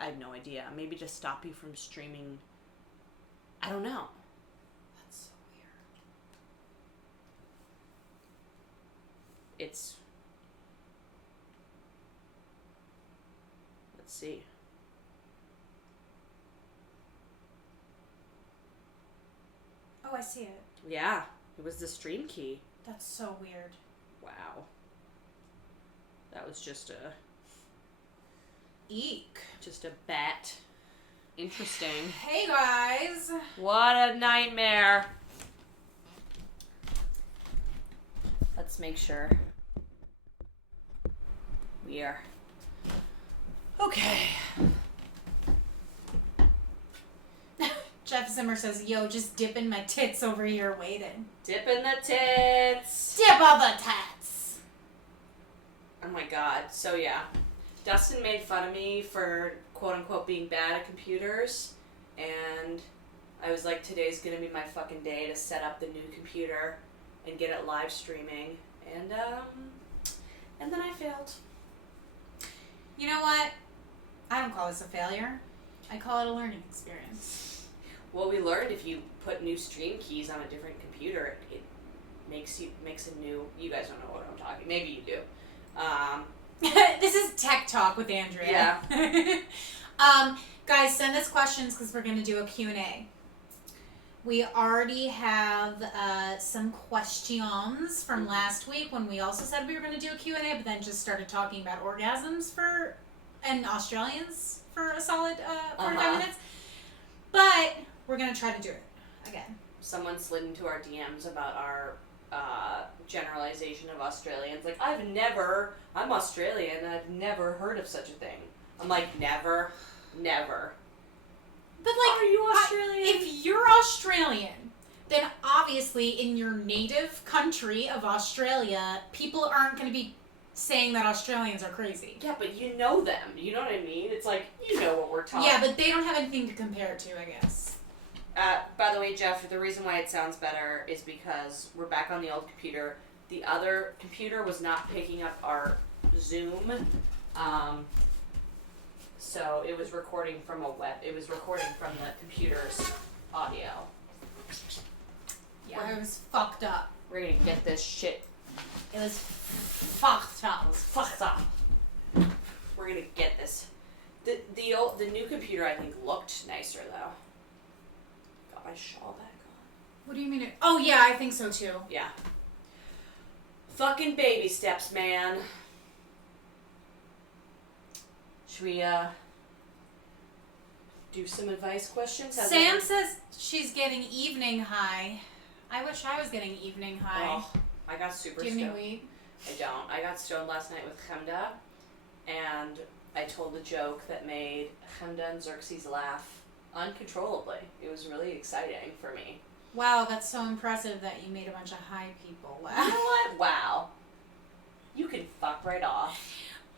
I have no idea. Maybe to stop you from streaming. I don't know. That's so weird. It's... Let's see. Oh, I see it. Yeah, it was the stream key. That's so weird. Wow. That was just a Eek. bet. Interesting. Hey, guys. What a nightmare. Let's make sure we are okay. Jeff Zimmer says, yo, just dipping my tits over here waiting. Dipping the tits. Dip all the tits. Oh my god. So yeah. Dustin made fun of me for quote unquote being bad at computers, and I was like, today's gonna be my fucking day to set up the new computer and get it live streaming, and then I failed. You know what? I don't call this a failure. I call it a learning experience. Well, we learned if you put new stream keys on a different computer, it makes a new. You guys don't know what I'm talking. Maybe you do. This is Tech Talk with Andrea. Yeah. Guys, send us questions because we're going to do a Q&A. We already have some questions from last week when we also said we were going to do a Q&A, but then just started talking about orgasms and Australians for a solid 45 minutes. But we're going to try to do it again. Someone slid into our DMs about our generalization of Australians. Like, I'm Australian and I've never heard of such a thing. I'm like, never. But like, are you Australian? If you're Australian, then obviously in your native country of Australia, people aren't going to be saying that Australians are crazy. Yeah, but you know them. You know what I mean? It's like, you know what we're talking. Yeah, but they don't have anything to compare it to, I guess. By the way, Jeff, the reason why it sounds better is because we're back on the old computer. The other computer was not picking up our Zoom. So it was recording from it was recording from the computer's audio. Yeah, it was fucked up. We're gonna get this shit. It was fucked up. It was fucked up. We're gonna get this. The new computer I think looked nicer though. Got my shawl back on. What do you mean? Oh yeah, I think so too. Yeah. Fucking baby steps, man. Should we do some advice questions? Sam says she's getting evening high. I wish I was getting evening high. Oh, I got super Do you have stoned. any weed? I don't. I got stoned last night with Chemda, and I told a joke that made Chemda and Xerxes laugh uncontrollably. It was really exciting for me. Wow, that's so impressive that you made a bunch of high people laugh. You know what? Wow. You can fuck right off.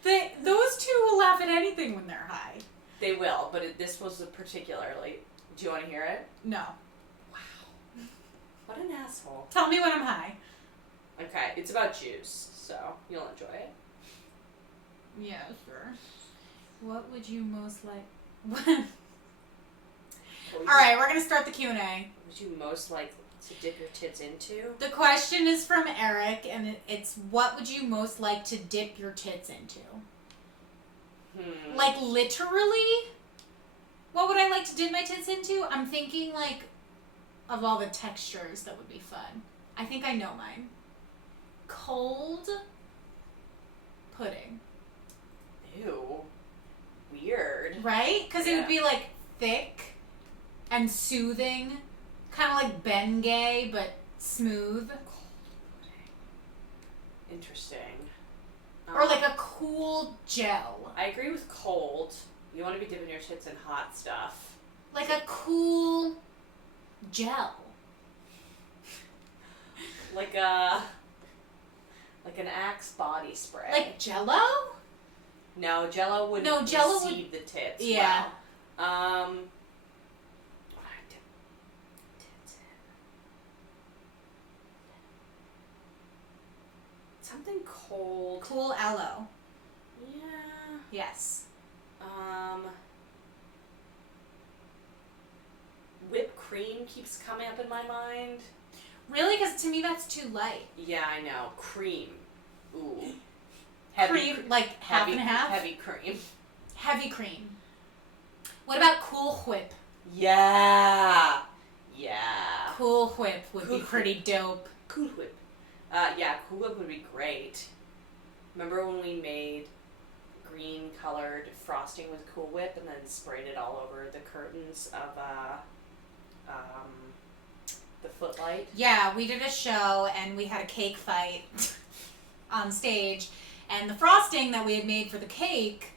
Those two will laugh at anything when they're high. They will, but this was a particularly... Do you want to hear it? No. Wow. What an asshole. Tell me when I'm high. Okay, it's about juice, so you'll enjoy it. Yeah, sure. What would you most like... Alright, we're going to start the Q&A. What would you most like to dip your tits into? The question is from Eric, and it's what would you most like to dip your tits into? Like, literally? What would I like to dip my tits into? I'm thinking, like, of all the textures that would be fun. I think I know mine. Cold pudding. Ew. Weird. Right? Because it would be, like, thick and soothing. Kind of like Bengay, but smooth. Interesting. Or like a cool gel. I agree with cold. You want to be dipping your tits in hot stuff. Like a cool gel. Like an Axe body spray. Like Jello? No, Jello would receive the tits. Yeah. Well. Something cold. Cool aloe. Yeah. Yes. cream keeps coming up in my mind. Really? Because to me that's too light. Yeah, I know. Cream. Ooh. Cream, like half and half? Heavy cream. Heavy cream. What about Cool Whip? Yeah. Yeah. Cool Whip would Cool be pretty dope. Cool Whip. Yeah, Cool Whip would be great. Remember when we made green colored frosting with Cool Whip and then sprayed it all over the curtains of the Footlight? Yeah, we did a show and we had a cake fight on stage, and the frosting that we had made for the cake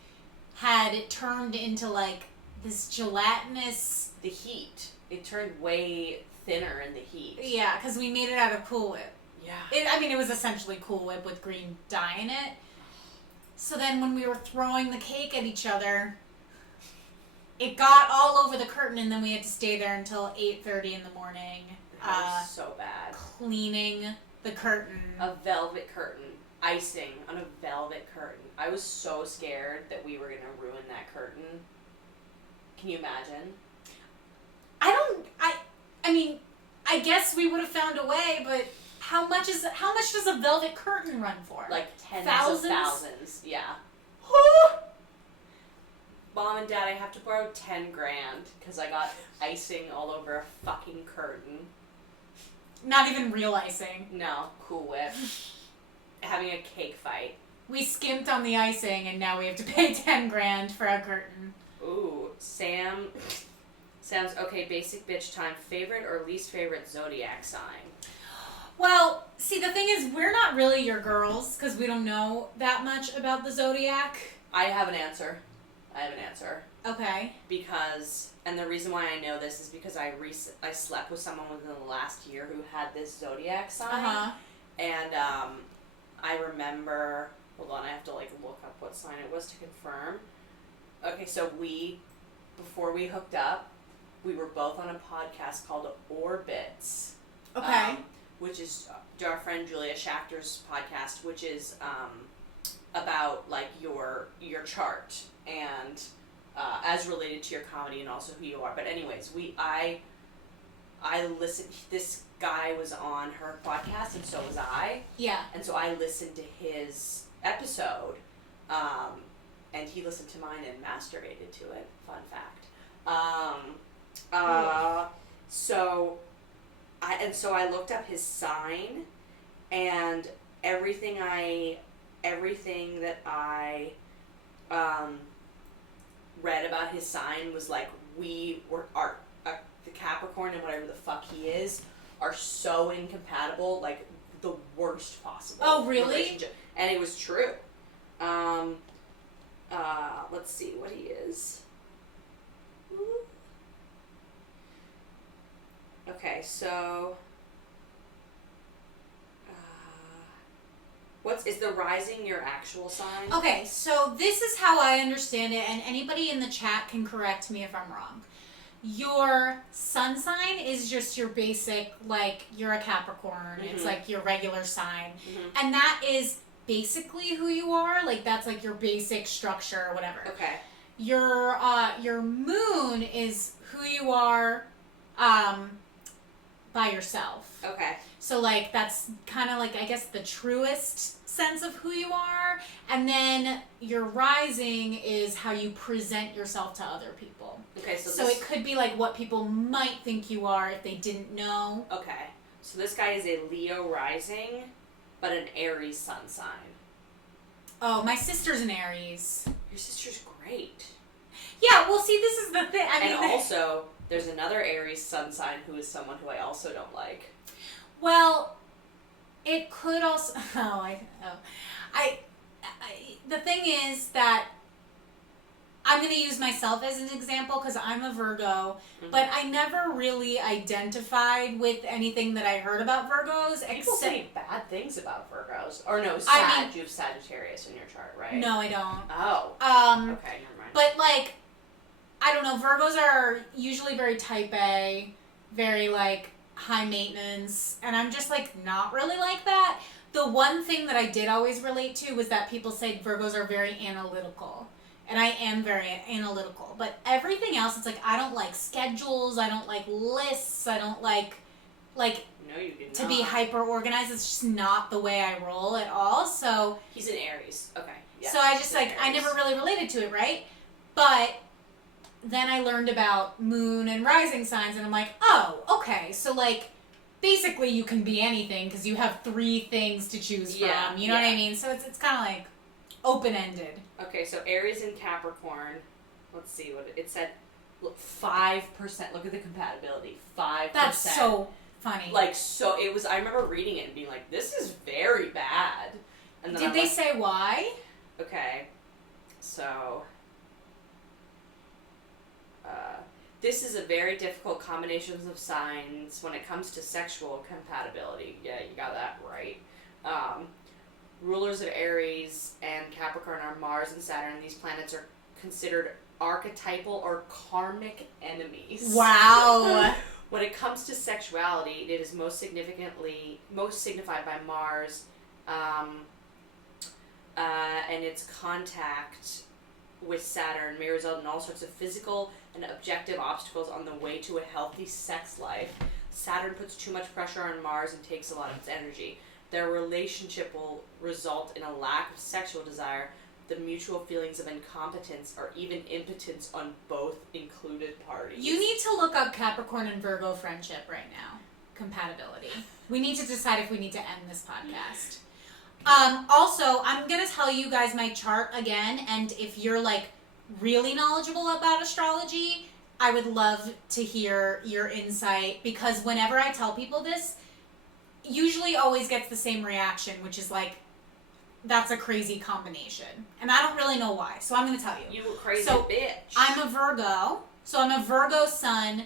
had turned into like this gelatinous. The heat. It turned way thinner in the heat. Yeah, because we made it out of Cool Whip. Yeah. It was essentially Cool Whip with green dye in it. So then when we were throwing the cake at each other, it got all over the curtain, and then we had to stay there until 8:30 in the morning. That was so bad. Cleaning the curtain. A velvet curtain. Icing on a velvet curtain. I was so scared that we were going to ruin that curtain. Can you imagine? I mean, I guess we would have found a way, but how much does a velvet curtain run for? Like tens Thousands? of thousands. Yeah. Mom and Dad, I have to borrow $10,000 because I got icing all over a fucking curtain. Not even real icing. No, Cool Whip. Having a cake fight. We skimped on the icing, and now we have to pay $10,000 for a curtain. Ooh, Sam's okay, basic bitch time. Favorite or least favorite zodiac sign? Well, see, the thing is, we're not really your girls, because we don't know that much about the zodiac. I have an answer. Okay. Because, and the reason why I know this is because I slept with someone within the last year who had this zodiac sign. Uh-huh. And I remember, hold on, I have to like look up what sign it was to confirm. Okay, so before we hooked up, we were both on a podcast called Orbits. Okay. Which is our friend Julia Schachter's podcast, which is about like your chart and as related to your comedy and also who you are. But anyways, I listened. This guy was on her podcast, and so was I. Yeah. And so I listened to his episode, and he listened to mine and masturbated to it. Fun fact. So I looked up his sign, and everything that I read about his sign was like the Capricorn and whatever the fuck he is are so incompatible, like the worst possible. Oh, really? Relationship. And it was true. Let's see what he is. Okay, so is the rising your actual sign? Okay, so this is how I understand it, and anybody in the chat can correct me if I'm wrong. Your sun sign is just your basic, like, you're a Capricorn. Mm-hmm. It's like your regular sign. Mm-hmm. And that is basically who you are. Like, that's like your basic structure or whatever. Okay. Your moon is who you are by yourself. Okay. So, like, that's kind of like, I guess, the truest sense of who you are. And then your rising is how you present yourself to other people. Okay, So it could be like what people might think you are if they didn't know. Okay. So this guy is a Leo rising, but an Aries sun sign. Oh, my sister's an Aries. Your sister's great. Yeah, well, see, this is the thing. I mean, And also, there's another Aries sun sign who is someone who I also don't like. well, it could also. The thing is that I'm going to use myself as an example because I'm a Virgo, but I never really identified with anything that I heard about Virgos. People except say bad things about Virgos. Or no, I mean- you have Sagittarius in your chart, right? No, I don't. Oh. Okay, never mind. But like, I don't know. Virgos are usually very type A, very like high maintenance, and I'm just like not really like that. The one thing that I did always relate to was that people say Virgos are very analytical. And I am very analytical. But everything else, it's like, I don't like schedules. I don't like lists. I don't like No, you do not. to be hyper organized. It's just not the way I roll at all. So He's an Aries. Okay. Yeah. so I just he's an I Aries. never really related to it, right? But then I learned about moon and rising signs, and I'm like, oh, okay. So like, basically, you can be anything because you have 3 things to choose from. Yeah, You know what yeah. I mean? So it's kind of like open ended. Okay, so Aries and Capricorn. Let's see what it said. Look, 5%. Look at the compatibility. 5%. That's so funny. Like, so it was. I remember reading it and being like, "This is very bad." And then Did I'm they like, say why? okay, so this is a very difficult combination of signs when it comes to sexual compatibility. Yeah, you got that right. Rulers of Aries and Capricorn are Mars and Saturn. These planets are considered archetypal or karmic enemies. Wow. When it comes to sexuality, it is most signified by Mars, and its contact with Saturn may result in all sorts of physical and objective obstacles on the way to a healthy sex life. Saturn puts too much pressure on Mars and takes a lot of its energy. Their relationship will result in a lack of sexual desire, the mutual feelings of incompetence, or even impotence on both included parties. You need to look up Capricorn and Virgo friendship right now. Compatibility. We need to decide if we need to end this podcast. Also, I'm going to tell you guys my chart again, and if you're like really knowledgeable about astrology, I would love to hear your insight, because whenever I tell people this, usually always gets the same reaction, which is like, that's a crazy combination. And I don't really know why, so I'm going to tell you. You a crazy So, bitch. I'm a Virgo, so I'm a Virgo sun,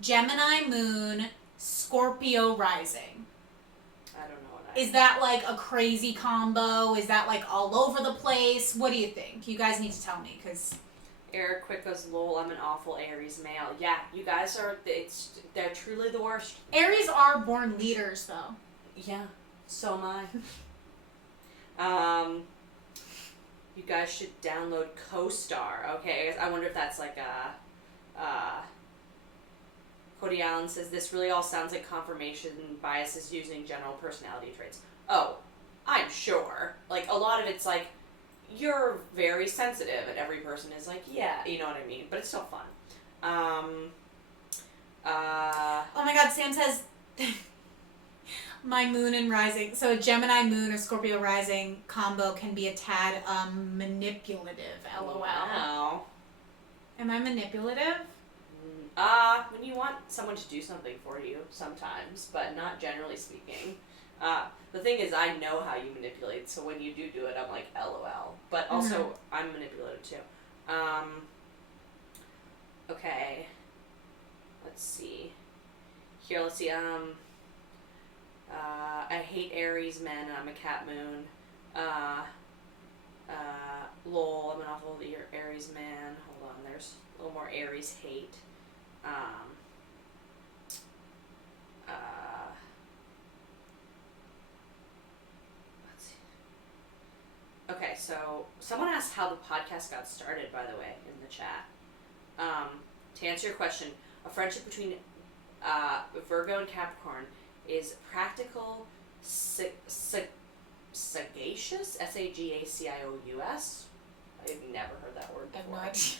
Gemini moon, Scorpio rising. I don't know what I Is that like a crazy combo? Is that like all over the place? What do you think? You guys need to tell me, because Eric Quick goes, lol, I'm an awful Aries male. Yeah, you guys are, they're truly the worst. Aries are born leaders, though. Yeah, so am I. You guys should download CoStar. Okay, I wonder if that's like Cody Allen says, this really all sounds like confirmation biases using general personality traits. Oh, I'm sure. Like, a lot of it's like, you're very sensitive, and every person is like, yeah, you know what I mean? But it's still fun. Oh my god, Sam says my moon and rising. So a Gemini moon or Scorpio rising combo can be a tad manipulative. LOL. Wow. Am I manipulative? When you want someone to do something for you, sometimes, but not generally speaking. The thing is, I know how you manipulate, so when you do it, I'm like, LOL. But also, I'm manipulative too. Okay. Let's see. Here, let's see. I hate Aries men, and I'm a cat moon. Lol, I'm an awful Aries man. Hold on, there's a little more Aries hate. Let's see. Okay, so someone asked how the podcast got started, by the way, in the chat. To answer your question, a friendship between Virgo and Capricorn is practical, sagacious, Sagacious. I've never heard that word before. I'm not.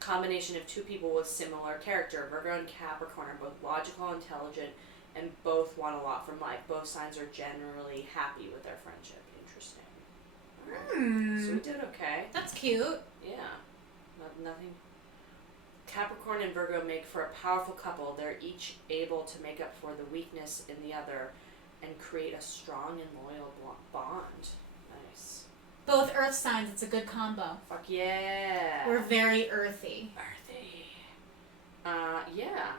Combination of two people with similar character. Virgo and Capricorn are both logical, intelligent, and both want a lot from life. Both signs are generally happy with their friendship. Interesting. Alright. So we did okay. That's cute. Yeah. Nothing. Capricorn and Virgo make for a powerful couple. They're each able to make up for the weakness in the other and create a strong and loyal bond. Nice. Both earth signs. It's a good combo. Fuck yeah. We're very earthy. Earthy. Yeah.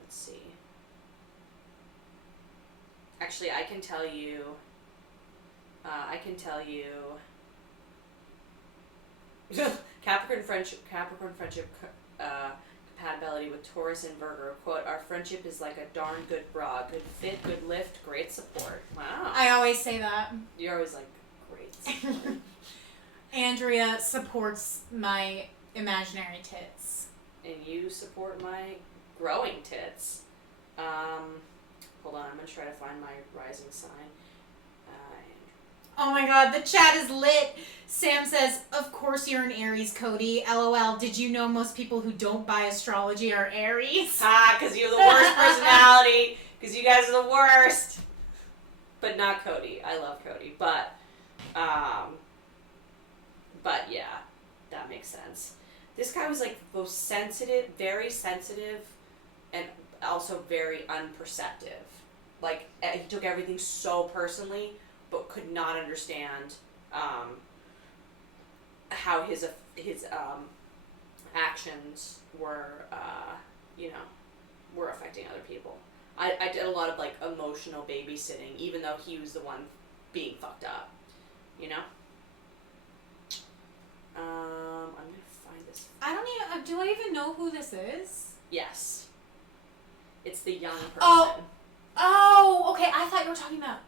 Let's see. Actually, I can tell you. Capricorn friendship compatibility with Taurus and Virgo. Quote, our friendship is like a darn good bra. Good fit, good lift, great support. Wow. I always say that. You're always like, great support. Andrea supports my imaginary tits. And you support my growing tits. Hold on, I'm gonna try to find my rising sign. Oh my god, the chat is lit. Sam says, of course you're an Aries, Cody. LOL, did you know most people who don't buy astrology are Aries? Because you're the worst personality. Because you guys are the worst. But not Cody. I love Cody. But yeah, that makes sense. This guy was like most sensitive, and also very unperceptive. Like, he took everything so personally, but could not understand how his actions were, were affecting other people. I did a lot of, like, emotional babysitting, even though he was the one being fucked up, you know? I'm gonna find this. Do I even know who this is? Yes. It's the young person. Oh, okay, I thought you were talking about,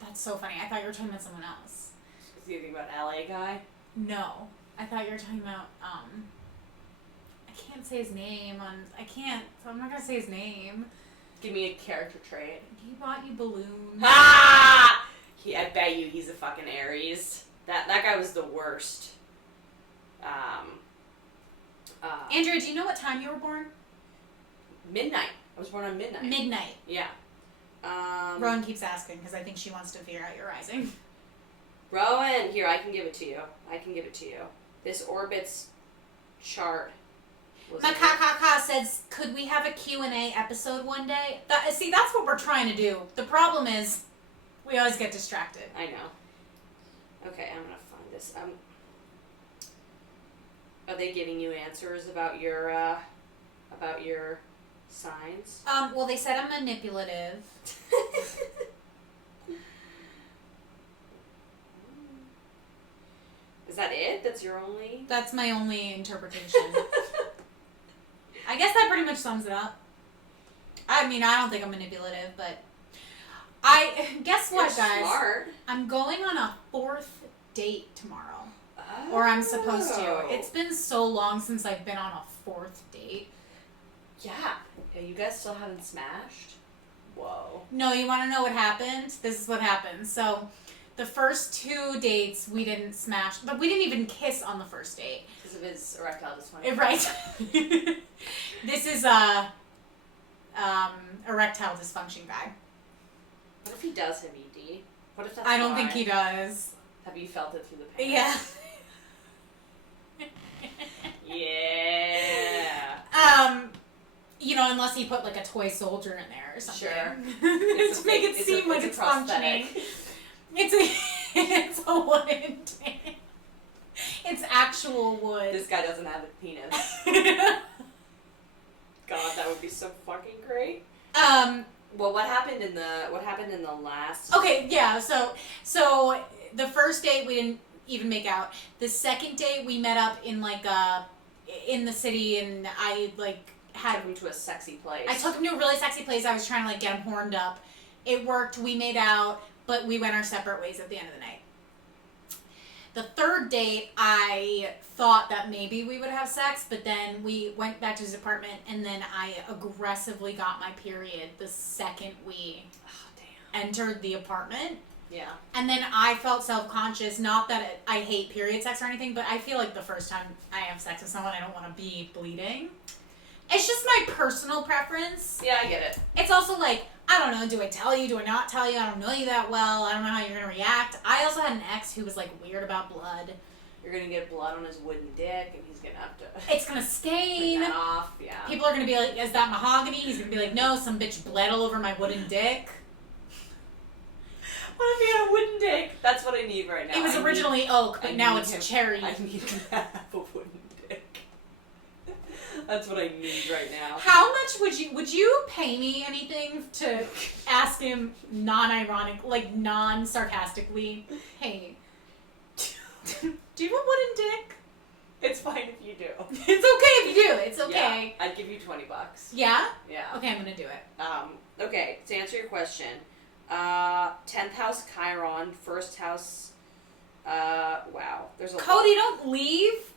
that's so funny, I thought you were talking about someone else. Is he thinking about LA guy? No, I thought you were talking about, I can't say his name so I'm not gonna say his name. Give me a character trait. He bought you balloons. Ah! I bet you he's a fucking Aries. That guy was the worst. Andrea, do you know what time you were born? Midnight. I was born on midnight. Midnight. Yeah. Rowan keeps asking because I think she wants to figure out your rising. Rowan, here, I can give it to you. This orbits chart. Makakaka says, could we have a Q&A episode one day? That's what we're trying to do. The problem is, we always get distracted. I know. Okay, I'm gonna find this. Are they giving you answers about your signs? Well, they said I'm manipulative. Is that it? That's your only? That's my only interpretation. I guess that pretty much sums it up. I mean, I don't think I'm manipulative, but guess what, You're guys? Smart. I'm going on a 4th date tomorrow. Oh. Or I'm supposed to. It's been so long since I've been on a 4th date. Yeah. You guys still haven't smashed? Whoa. No, you want to know what happened? This is what happened. So, the first 2 dates we didn't smash, but we didn't even kiss on the first date. Because of his erectile dysfunction. Right. This is erectile dysfunction guy. What if he does have ED? What if that's I don't why? think he does. Have you felt it through the pants? Yeah. Yeah. Unless he put like a toy soldier in there or something. Sure. To make it seem like it's functioning. It's a wooden tank. It's actual wood. This guy doesn't have a penis. God, that would be so fucking great. Well, what happened in the last? Okay, yeah. So the first date we didn't even make out. The second date we met up in in the city, and I Took him to a sexy place. I took him to a really sexy place. I was trying to get him horned up. It worked. We made out, but we went our separate ways at the end of the night. The third date, I thought that maybe we would have sex, but then we went back to his apartment, and then I aggressively got my period the second we entered the apartment. Yeah. And then I felt self-conscious, not that I hate period sex or anything, but I feel like the first time I have sex with someone, I don't want to be bleeding. It's just my personal preference. Yeah, I get it. It's also I don't know, do I tell you, do I not tell you? I don't know you that well. I don't know how you're going to react. I also had an ex who was weird about blood. You're going to get blood on his wooden dick, and he's going to have to... It's going to stain. Clean that off, yeah. People are going to be like, is that mahogany? He's going to be like, no, some bitch bled all over my wooden dick. What if he had a wooden dick? That's what I need right now. It was originally oak, but now it's cherry. I need him to have a wooden dick. That's what I need right now. How much would you pay me anything to ask him non-ironic, non-sarcastically, hey, do you have a wooden dick? It's fine if you do. It's okay if you do. It's okay. Yeah, I'd give you $20. Yeah? Yeah. Okay, I'm gonna do it. Okay, to answer your question, 10th house Chiron, first house Wow. There's a Cody, lot. don't leave.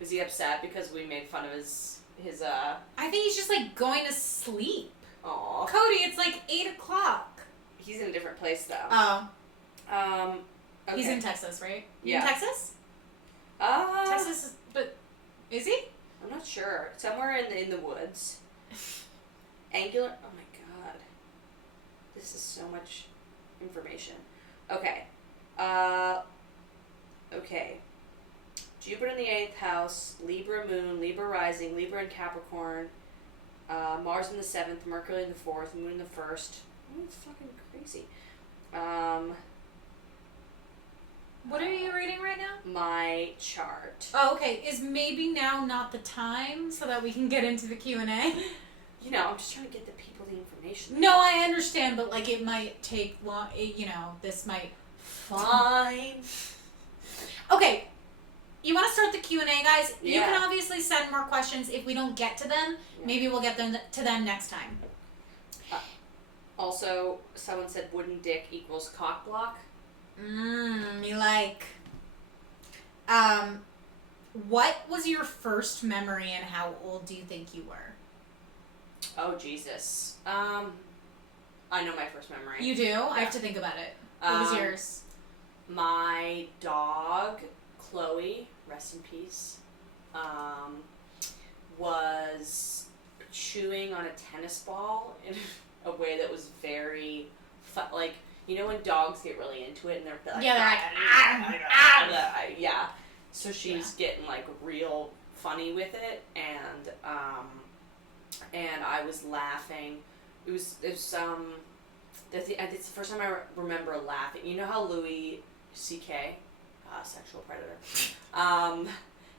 Is he upset because we made fun of his I think he's just like going to sleep. Aw. Cody, it's like 8 o'clock. He's in a different place though. Oh. Okay. He's in Texas, right? Yeah. In Texas? Texas, but is he? I'm not sure. Somewhere in the woods. Angular. Oh my god. This is so much information. Okay. Okay. Jupiter in the 8th house, Libra moon, Libra rising, Libra in Capricorn, Mars in the 7th, Mercury in the 4th, Moon in the 1st. Oh, it's fucking crazy. What are you reading right now? My chart. Oh, okay. Is maybe now not the time so that we can get into the Q&A? You know, I'm just trying to get the people the information. No, I understand, but like it might take long. This might. Fine. Okay, you want to start the Q&A, guys? Yeah. You can obviously send more questions. If we don't get to them, maybe we'll get them to them next time. Also, someone said wooden dick equals cock block. Me like. What was your first memory and how old do you think you were? Oh, Jesus. I know my first memory. You do? Yeah. I have to think about it. What was yours? My dog, Chloe, rest in peace, was chewing on a tennis ball in a way that was very like, you know when dogs get really into it and they're like, yeah. So she's getting like real funny with it, and I was laughing. It's the first time I remember laughing. You know how Louis C.K., sexual predator,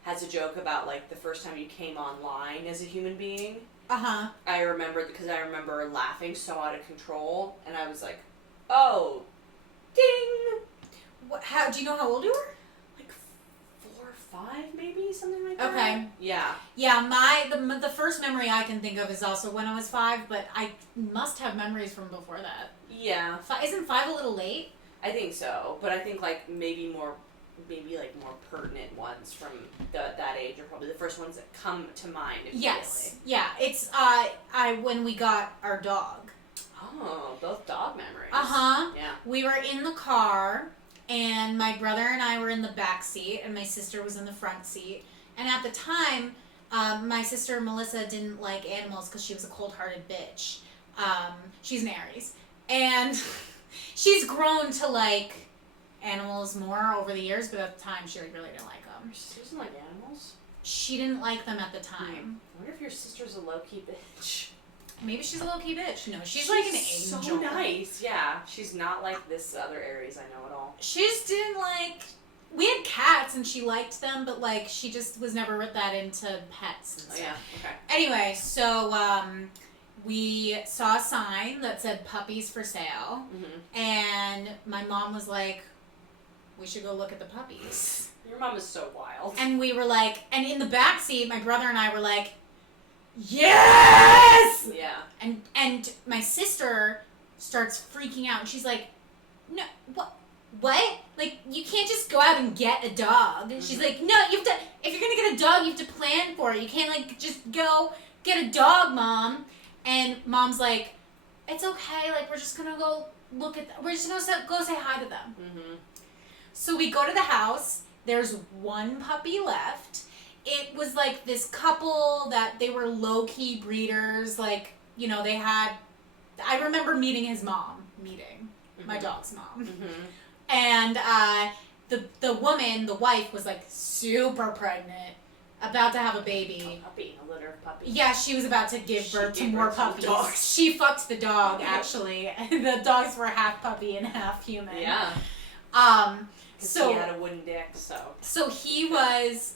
has a joke about like the first time you came online as a human being. I remember laughing so out of control, and I was like, oh, ding. How do you know how old you were? Like 4 or 5, maybe, something like that. Okay. Yeah. Yeah. The first memory I can think of is also when I was 5, but I must have memories from before that. Yeah. Isn't 5 a little late? I think so, but I think like maybe more pertinent ones from that age are probably the first ones that come to mind. Yes. Yeah. It's when we got our dog. Oh, both dog memories. Yeah. We were in the car, and my brother and I were in the back seat, and my sister was in the front seat. And at the time, my sister Melissa didn't like animals because she was a cold-hearted bitch. She's an Aries, and she's grown to like animals more over the years, but at the time she really didn't like them. She doesn't like animals? She didn't like them at the time. I wonder if your sister's a low-key bitch. Maybe she's a low-key bitch. No, she's like an angel. So nice, yeah. She's not like this other Aries I know at all. She just didn't like... We had cats and she liked them, but like she just was never that into pets and stuff. Oh, yeah, okay. Anyway, so we saw a sign that said puppies for sale, and my mom was like, we should go look at the puppies. Your mom is so wild. And we were like, and in the back seat, my brother and I were like, yes! Yeah. And my sister starts freaking out, and she's like, no, what? Like, you can't just go out and get a dog. She's like, no, you have to, if you're gonna get a dog, you have to plan for it. You can't, like, just go get a dog, Mom. And Mom's like, it's okay, like, we're just gonna go look at we're just gonna go say hi to them. So we go to the house. There's one puppy left. It was like this couple that they were low-key breeders. Like, you know, they had... I remember meeting his mom. My dog's mom. And the woman, the wife, was like super pregnant. About to have a baby. A puppy, a litter of puppies. Yeah, she was about to give birth to more puppies. Dogs. She fucked the dog, actually. The dogs were half puppy and half human. Yeah. So he had a wooden dick, so. So he was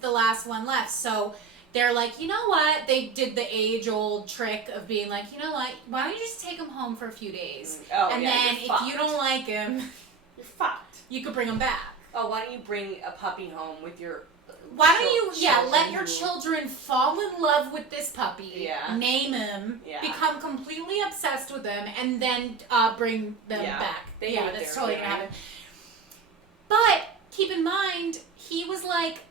the last one left. So they're like, you know what? They did the age-old trick of being like, you know what? Why don't you just take him home for a few days? And then if you don't like him, you're fucked. You could bring him back. Oh, why don't you bring a puppy home with your... Why don't you, let your children fall in love with this puppy, name him, become completely obsessed with him, and then bring them back. That's totally going to happen. But keep in mind, he was like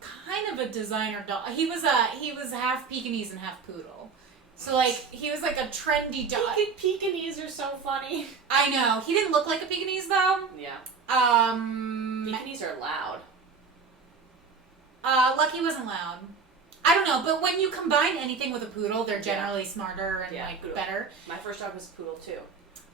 kind of a designer dog. He was half Pekingese and half poodle. So like he was like a trendy dog. Pekingese are so funny. I know. He didn't look like a Pekingese though. Yeah. Um. Pekingese are loud. Lucky wasn't loud. I don't know, but when you combine anything with a poodle, they're generally smarter and poodle. better. My first dog was a poodle too.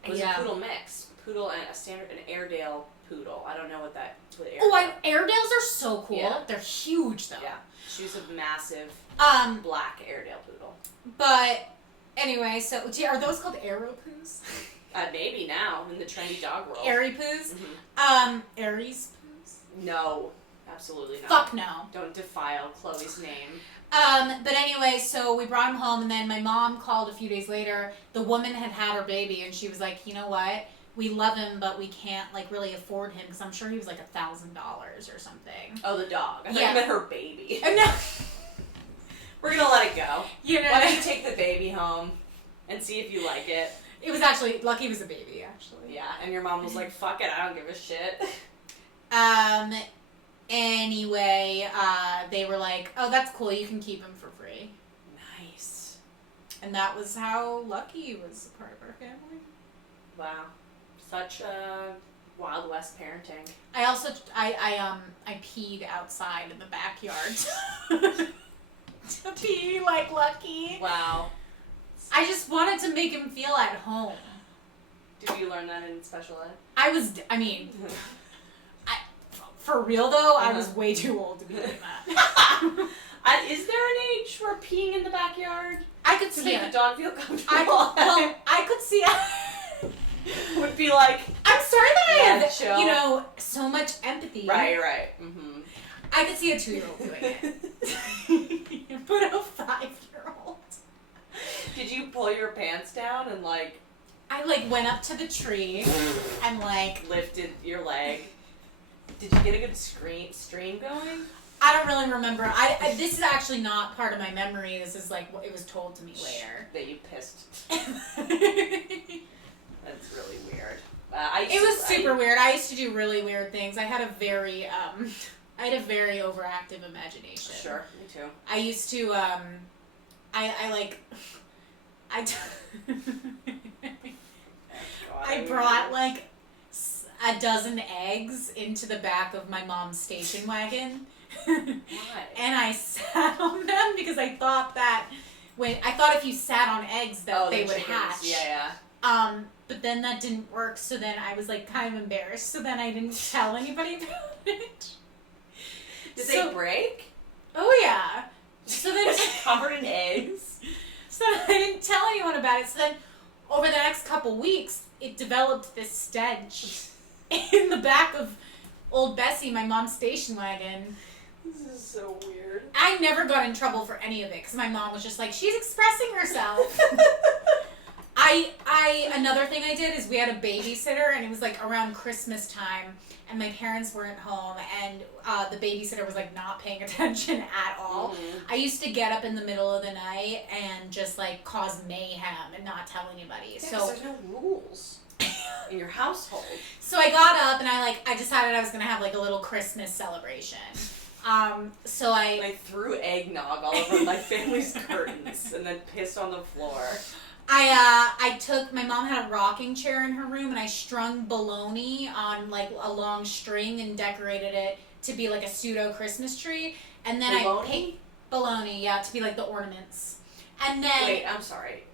It was a poodle mix. Poodle and an Airedale poodle. I don't know what Airedale. Oh, Airedales are so cool. Yeah. They're huge though. Yeah. She was a massive black Airedale poodle. But anyway, so are those called Aeropoos? Maybe now in the trendy dog world. Airypoos? Mm-hmm. Aries poos? No, absolutely not. Fuck no. Don't defile Chloe's name. But anyway, so we brought him home, and then my mom called a few days later. The woman had her baby, and she was like, you know what? We love him, but we can't like really afford him because I'm sure he was like $1,000 or something. Oh, the dog. I thought you meant her baby. No. We're gonna let it go. You know, why don't you take the baby home and see if you like it? It was actually Lucky was a baby, actually. Yeah, and your mom was like, "Fuck it, I don't give a shit." Anyway, they were like, "Oh, that's cool. You can keep him for free." Nice. And that was how Lucky was a part of our family. Wow, such Wild West parenting. I also I peed outside in the backyard. To be like Lucky. Wow. I just wanted to make him feel at home. Did you learn that in special ed? For real though, I was way too old to be doing that. Is there an age for peeing in the backyard? I could to see make it. the dog feel comfortable. I could see it. Would be like, I'm sorry that I have, chill. so much empathy. Right. Mm-hmm. I could see a 2-year-old doing it. But a 5-year-old. Did you pull your pants down and I went up to the tree and lifted your leg? Did you get a good stream going? I don't really remember. This is actually not part of my memory. This is what it was told to me later. That you pissed. That's really weird. It was super weird. I used to do really weird things. I had a very overactive imagination. Sure, me too. I used to I brought a dozen eggs into the back of my mom's station wagon. Why? And I sat on them because I thought if you sat on eggs that they would hatch. Yeah. But then that didn't work, so then I was kind of embarrassed, so then I didn't tell anybody about it. Did they break? Oh yeah. So then covered in eggs. So I didn't tell anyone about it. So then over the next couple weeks, it developed this stench in the back of old Bessie, my mom's station wagon. This is so weird. I never got in trouble for any of it because my mom was just like, she's expressing herself. Another thing I did is we had a babysitter, and it was around Christmas time, and my parents weren't home, and the babysitter was not paying attention at all. Mm-hmm. I used to get up in the middle of the night and just cause mayhem and not tell anybody. Yeah, so there's no rules in your household. So I got up and I decided I was gonna have a little Christmas celebration. So I threw eggnog all over my family's curtains and then pissed on the floor. My mom had a rocking chair in her room, and I strung bologna on a long string and decorated it to be a pseudo Christmas tree. And then bologna? Bologna, yeah, to be the ornaments. And then wait, I'm sorry.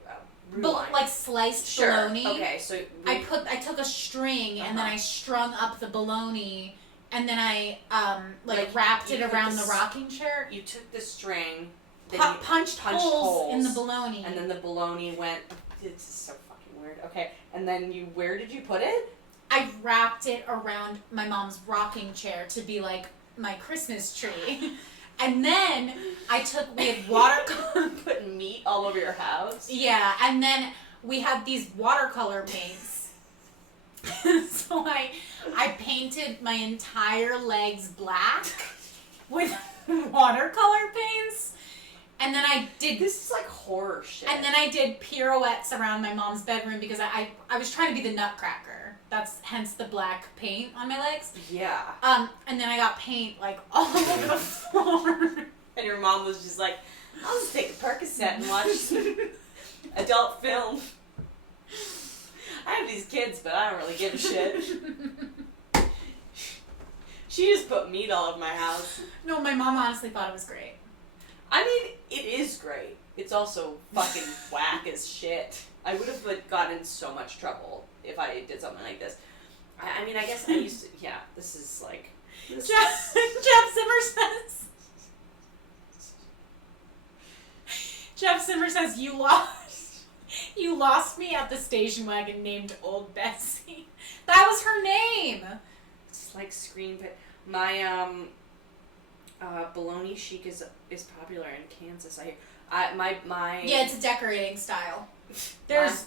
Sliced bologna. Okay, so I took a string and then I strung up the bologna, and then I wrapped it around the rocking chair. You took the string. Punched holes in the bologna. And then the bologna went... This is so fucking weird. Okay, and then where did you put it? I wrapped it around my mom's rocking chair to be my Christmas tree. And then we had watercolor... Putting meat all over your house? Yeah, and then we had these watercolor paints. So I painted my entire legs black with watercolor paints. And then I did This is like horror shit. And then I did pirouettes around my mom's bedroom because I was trying to be the Nutcracker. That's hence the black paint on my legs. Yeah. And then I got paint like all over the floor. And your mom was just like, I'll just take a Percocet and watch adult film. I have these kids, but I don't really give a shit. She just put meat all over my house. No, my mom honestly thought it was great. I mean, it is great. It's also fucking whack as shit. I would have gotten in so much trouble if I did something like this. I mean, I guess I used to, yeah, this is like... Jeff Zimmer says, you lost me at the station wagon named Old Bessie. That was her name. It's like screen... My, bologna chic is popular in Kansas, I hear. My Yeah, it's a decorating style. There's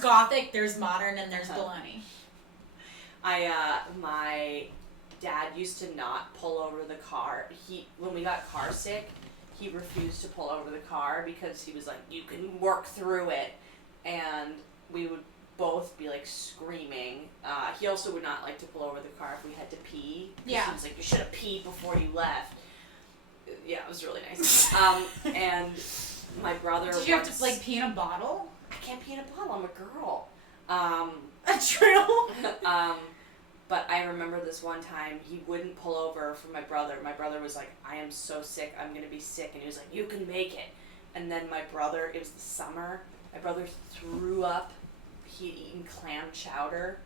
Gothic, there's modern, and there's bologna. My dad used to not pull over the car. When we got car sick, he refused to pull over the car because he was like, you can work through it. And we would both be like screaming. He also would not like to pull over the car if we had to pee. Yeah. He was like, you should have peed before you left. Yeah, it was really nice. And my brother... Did you have to like pee in a bottle? I can't pee in a bottle. I'm a girl. True. But I remember this one time, he wouldn't pull over for my brother. My brother was like, I am so sick, I'm going to be sick. And he was like, you can make it. And then my brother, it was the summer, my brother threw up. He had eaten clam chowder.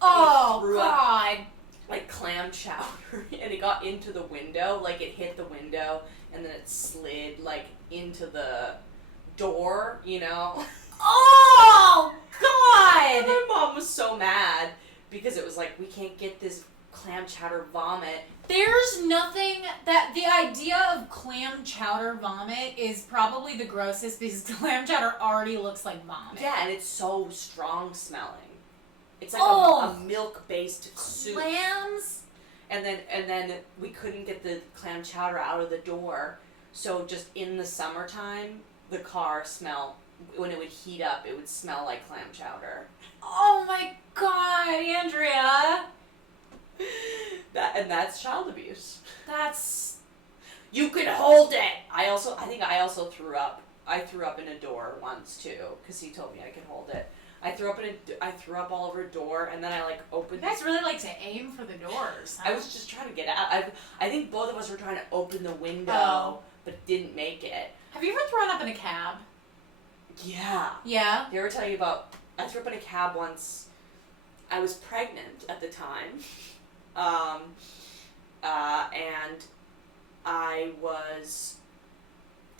Oh, threw God. up, like clam chowder. And it got into the window, like it hit the window. And then it slid like into the door, you know? Oh, And God. my mom was so mad because it was like, we can't get this clam chowder vomit. There's nothing that the idea of clam chowder vomit is probably the grossest because clam chowder already looks like vomit. Yeah, and it's so strong smelling. It's like Oh. a milk-based soup. Clams? And then we couldn't get the clam chowder out of the door. So just in the summertime, the car smelled, when it would heat up, it would smell like clam chowder. Oh my God, Andrea. That's child abuse. That's... You can hold it. I think I also threw up. I threw up in a door once too, because he told me I could hold it. I threw up all over a door, and then I like opened. You guys really like to aim for the doors, huh? I was just trying to get out. I think both of us were trying to open the window, but didn't make it. Have you ever thrown up in a cab? Yeah. Yeah? Did I ever tell you about? I threw up in a cab once. I was pregnant at the time, and I was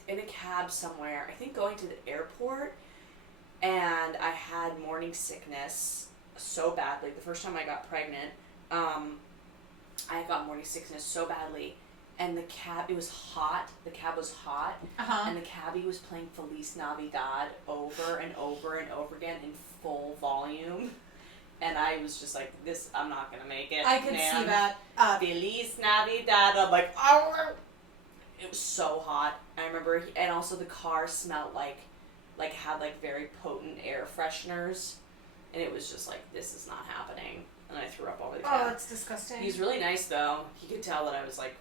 in a cab somewhere. I think going to the airport. And I had morning sickness so badly. The first time I got pregnant, I got morning sickness so badly. And the cab, it was hot. The cab was hot. Uh-huh. And the cabbie was playing Feliz Navidad over and over and over again in full volume. And I was just like, I'm not going to make it. I could see that. Feliz Navidad. I'm like, oh. It was so hot. I remember, and also the car smelled like had like very potent air fresheners, and it was just like, this is not happening, and I threw up over the cab. Oh, that's disgusting. He was really nice though. He could tell that I was like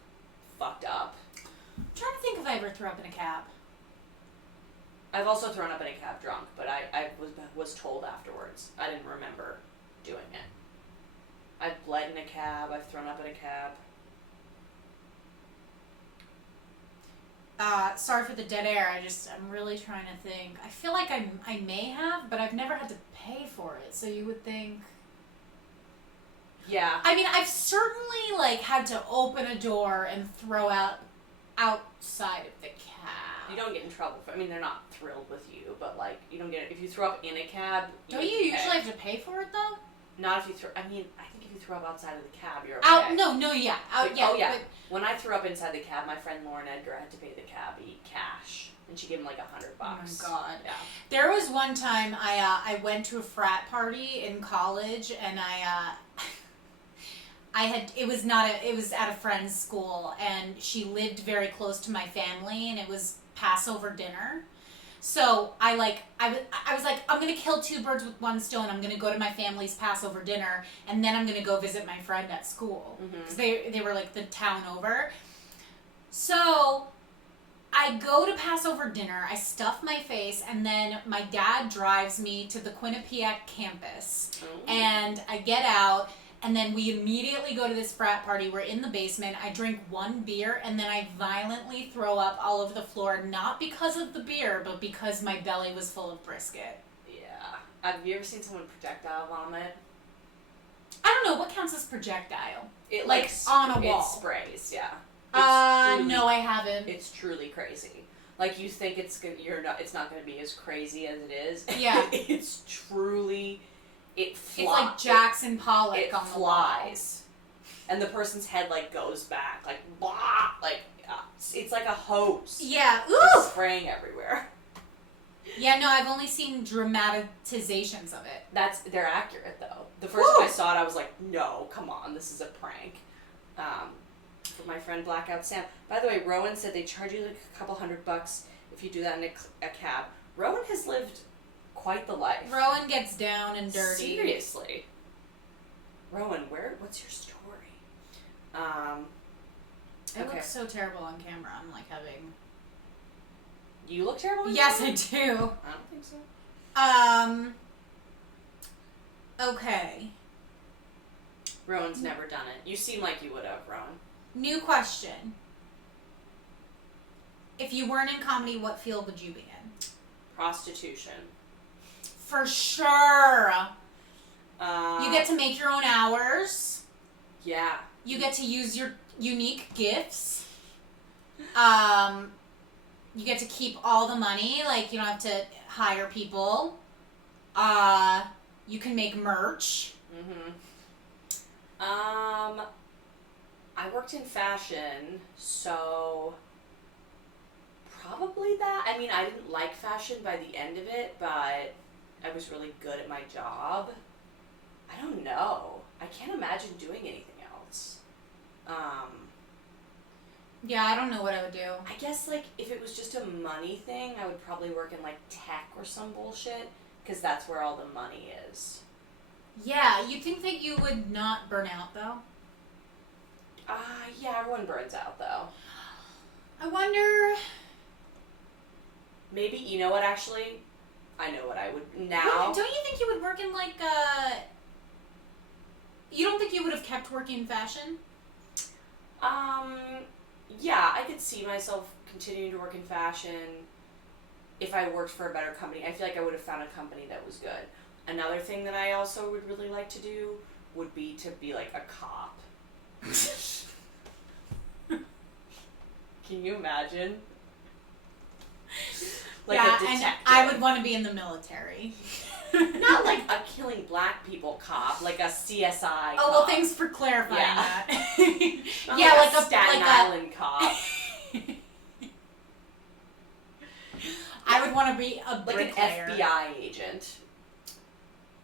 fucked up. I'm trying to think if I ever threw up in a cab. I've also thrown up in a cab drunk, but I was told afterwards. I didn't remember doing it. I've bled in a cab. I've thrown up in a cab. Sorry for the dead air. I'm really trying to think. I feel like I may have, but I've never had to pay for it. So you would think. Yeah. I mean, I've certainly like had to open a door and throw out outside of the cab. You don't get in trouble for. I mean, they're not thrilled with you, but like you don't get if you throw up in a cab. Don't you usually have to pay for it though? Not if you throw. I mean, I think if you throw up outside of the cab, you're okay. Yeah. Oh yeah. When I threw up inside the cab, my friend Lauren Edgar had to pay the cabbie cash, and she gave him like $100. Oh my God. Yeah. There was one time I went to a frat party in college, and it was at a friend's school, and she lived very close to my family, and it was Passover dinner. So I was like, I'm gonna kill two birds with one stone. I'm gonna go to my family's Passover dinner, and then I'm gonna go visit my friend at school, because they were like the town over. So I go to Passover dinner, I stuff my face, and then my dad drives me to the Quinnipiac campus. And I get out, and then we immediately go to this frat party. We're in the basement. I drink one beer, and then I violently throw up all over the floor, not because of the beer, but because my belly was full of brisket. Yeah. Have you ever seen someone projectile vomit? I don't know, what counts as projectile? It like on a wall. It sprays, yeah. No, I haven't. It's truly crazy. Like, you think it's not going to be as crazy as it is. Yeah. It's truly, it flies. It's like Jackson Pollock on the flies. And the person's head, like, goes back, like, blah, like, it's like a hose. Yeah, ooh! Just spraying everywhere. Yeah, no, I've only seen dramatizations of it. They're accurate, though. The first time I saw it, I was like, no, come on, this is a prank. For my friend Blackout Sam. By the way, Rowan said they charge you like a couple $100 if you do that in a cab. Rowan has lived quite the life. Rowan gets down and dirty. Seriously. Rowan, what's your story? I look so terrible on camera. I'm like having... You look terrible on Yes, camera? I do. I don't think so. Okay. Rowan's never done it. You seem like you would have, Rowan. New question. If you weren't in comedy, what field would you be in? Prostitution. For sure. You get to make your own hours. Yeah. You get to use your unique gifts. You get to keep all the money. Like, you don't have to hire people. You can make merch. I worked in fashion, so probably that. I mean, I didn't like fashion by the end of it, but I was really good at my job. I don't know. I can't imagine doing anything else. Yeah, I don't know what I would do. I guess, like, if it was just a money thing, I would probably work in, like, tech or some bullshit, because that's where all the money is. Yeah, you'd think that you would not burn out, though. Yeah, everyone burns out, though. I wonder... Maybe, you know what, actually? I know what I would now. Don't you think you would work in, like, You don't think you would have kept working in fashion? Yeah, I could see myself continuing to work in fashion if I worked for a better company. I feel like I would have found a company that was good. Another thing that I also would really like to do would be to be, like, a cop. Can you imagine? Like yeah, a detective. and I would want to be in the military. Not like a killing black people cop, like a CSI cop. Oh, well, thanks for clarifying that. Not yeah, like a Staten Island cop. I would want to be a like bricklayer. an FBI agent.